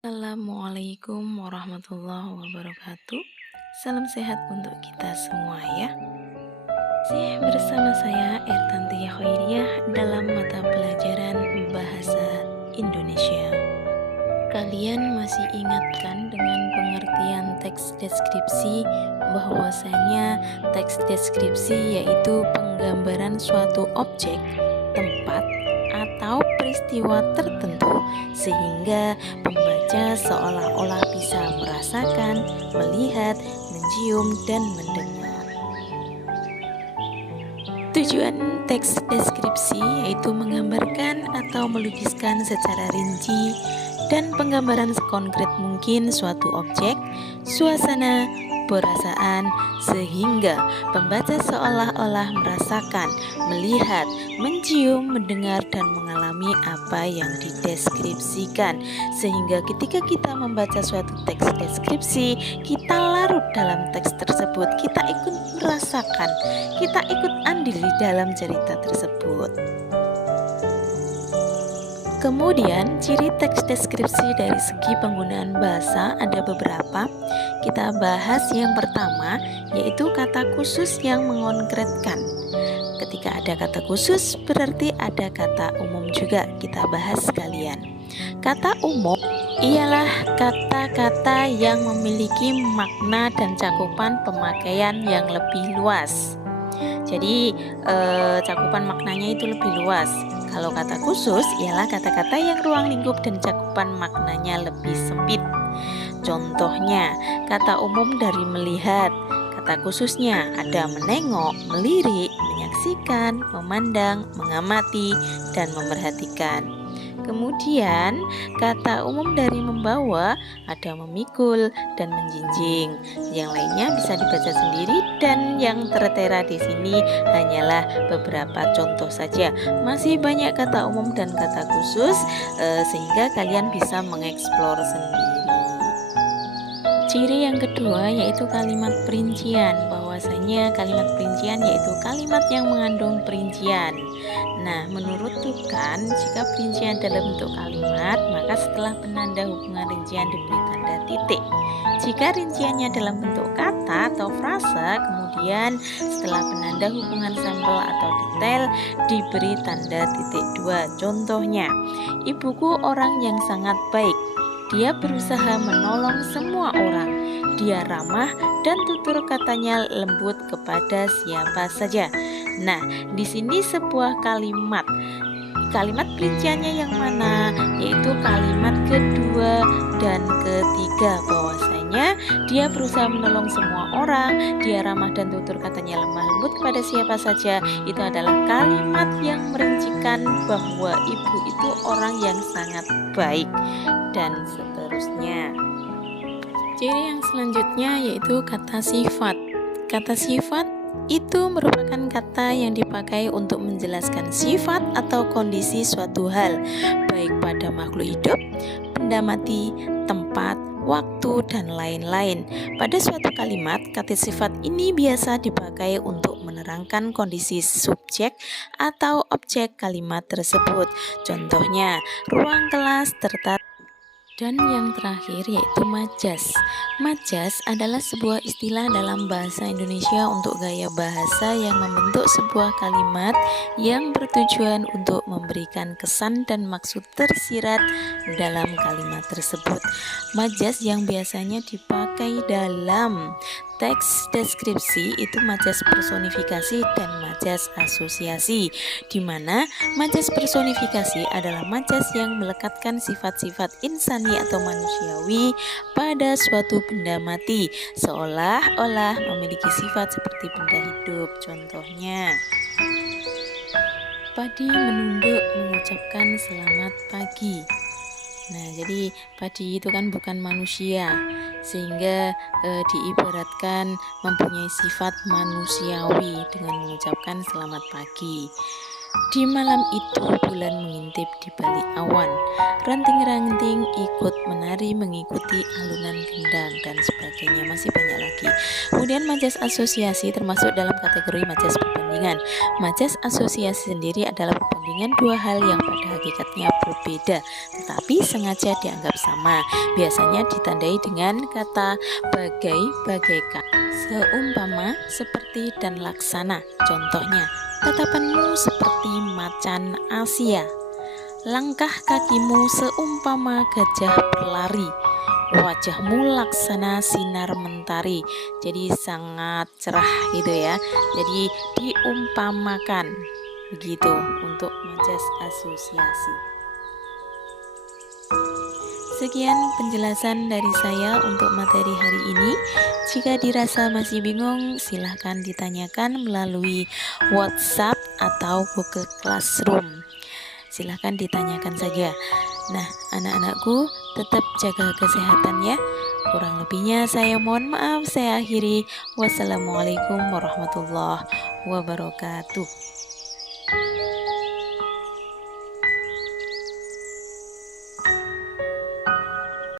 Assalamualaikum warahmatullahi wabarakatuh. Salam sehat untuk kita semua ya. Masih bersama saya Ertanti Khairiyah dalam mata pelajaran Bahasa Indonesia. Kalian masih ingatkan dengan pengertian teks deskripsi bahwasanya teks deskripsi yaitu penggambaran suatu objek, tempat, atau peristiwa tertentu sehingga pembaca seolah-olah bisa merasakan, melihat, mencium, dan mendengar. Tujuan teks deskripsi yaitu menggambarkan atau melukiskan secara rinci dan penggambaran sekonkret mungkin suatu objek, suasana, perasaan sehingga pembaca seolah-olah merasakan, melihat, mencium, mendengar, dan mengalami apa yang dideskripsikan. Sehingga ketika kita membaca suatu teks deskripsi, kita larut dalam teks tersebut, kita ikut merasakan, kita ikut andil di dalam cerita tersebut. Kemudian, ciri teks deskripsi dari segi penggunaan bahasa ada beberapa. Kita bahas yang pertama, yaitu kata khusus yang mengonkretkan. Ketika ada kata khusus, berarti ada kata umum juga. Kita bahas sekalian. Kata umum ialah kata-kata yang memiliki makna dan cakupan pemakaian yang lebih luas. Jadi cakupan maknanya itu lebih luas. Kalau kata khusus ialah kata-kata yang ruang lingkup dan cakupan maknanya lebih sempit. Contohnya, kata umum dari melihat. Kata khususnya ada menengok, melirik, menyaksikan, memandang, mengamati, dan memerhatikan. Kemudian, kata umum dari membawa ada memikul dan menjinjing. Yang lainnya bisa dibaca sendiri dan yang tertera di sini hanyalah beberapa contoh saja. Masih banyak kata umum dan kata khusus sehingga kalian bisa mengeksplor sendiri. Ciri yang kedua yaitu kalimat perincian. Bahwasanya kalimat perincian yaitu kalimat yang mengandung perincian. Nah, menurut Tukan, jika perincian dalam bentuk kalimat, maka setelah penanda hubungan rincian diberi tanda titik. Jika rinciannya dalam bentuk kata atau frase, kemudian setelah penanda hubungan sampel atau detail diberi tanda titik dua. Contohnya, ibuku orang yang sangat baik. Dia berusaha menolong semua orang. Dia ramah dan tutur katanya lembut kepada siapa saja. Nah, di sini sebuah kalimat. Kalimat perinciannya yang mana? Yaitu kalimat kedua dan ketiga. Bahwasanya dia berusaha menolong semua orang, dia ramah dan tutur katanya lemah lembut kepada siapa saja. Itu adalah kalimat yang merincikan bahwa ibu itu orang yang sangat baik dan seterusnya. Ciri yang selanjutnya yaitu kata sifat. Kata sifat itu merupakan kata yang dipakai untuk menjelaskan sifat atau kondisi suatu hal, baik pada makhluk hidup, benda mati, tempat, waktu, dan lain-lain. Pada suatu kalimat, kata sifat ini biasa dipakai untuk menerangkan kondisi subjek atau objek kalimat tersebut. Contohnya, ruang kelas tertata. Dan yang terakhir yaitu majas. Majas adalah sebuah istilah dalam bahasa Indonesia untuk gaya bahasa yang membentuk sebuah kalimat yang bertujuan untuk memberikan kesan dan maksud tersirat dalam kalimat tersebut. Majas yang biasanya dipakai dalam teks deskripsi itu majas personifikasi dan majas asosiasi, di mana majas personifikasi adalah majas yang melekatkan sifat-sifat insani atau manusiawi pada suatu benda mati, seolah-olah memiliki sifat seperti benda hidup. Contohnya, Padi menunduk mengucapkan selamat pagi. Nah, jadi padi itu kan bukan manusia, sehingga diibaratkan mempunyai sifat manusiawi dengan mengucapkan selamat pagi. Di malam itu bulan mengintip di balik awan, ranting-ranting ikut menari mengikuti alunan gendang dan sebagainya, masih banyak lagi. Kemudian majas asosiasi termasuk dalam kategori majas perbandingan. Majas asosiasi sendiri adalah perbandingan dua hal yang pada hakikatnya berbeda tetapi sengaja dianggap sama. Biasanya ditandai dengan kata bagai, bagaikan, seumpama, seperti, dan laksana. Contohnya, tatapanmu seperti macan Asia, langkah kakimu seumpama gajah berlari, wajahmu laksana sinar mentari. Jadi sangat cerah gitu ya. Jadi diumpamakan begitu untuk majas asosiasi. Sekian penjelasan dari saya untuk materi hari ini. Jika dirasa masih bingung, silahkan ditanyakan melalui WhatsApp atau Google Classroom. Silahkan ditanyakan saja. Nah, anak-anakku tetap jaga kesehatan ya. Kurang lebihnya saya mohon maaf. Saya akhiri. Wassalamualaikum warahmatullahi wabarakatuh.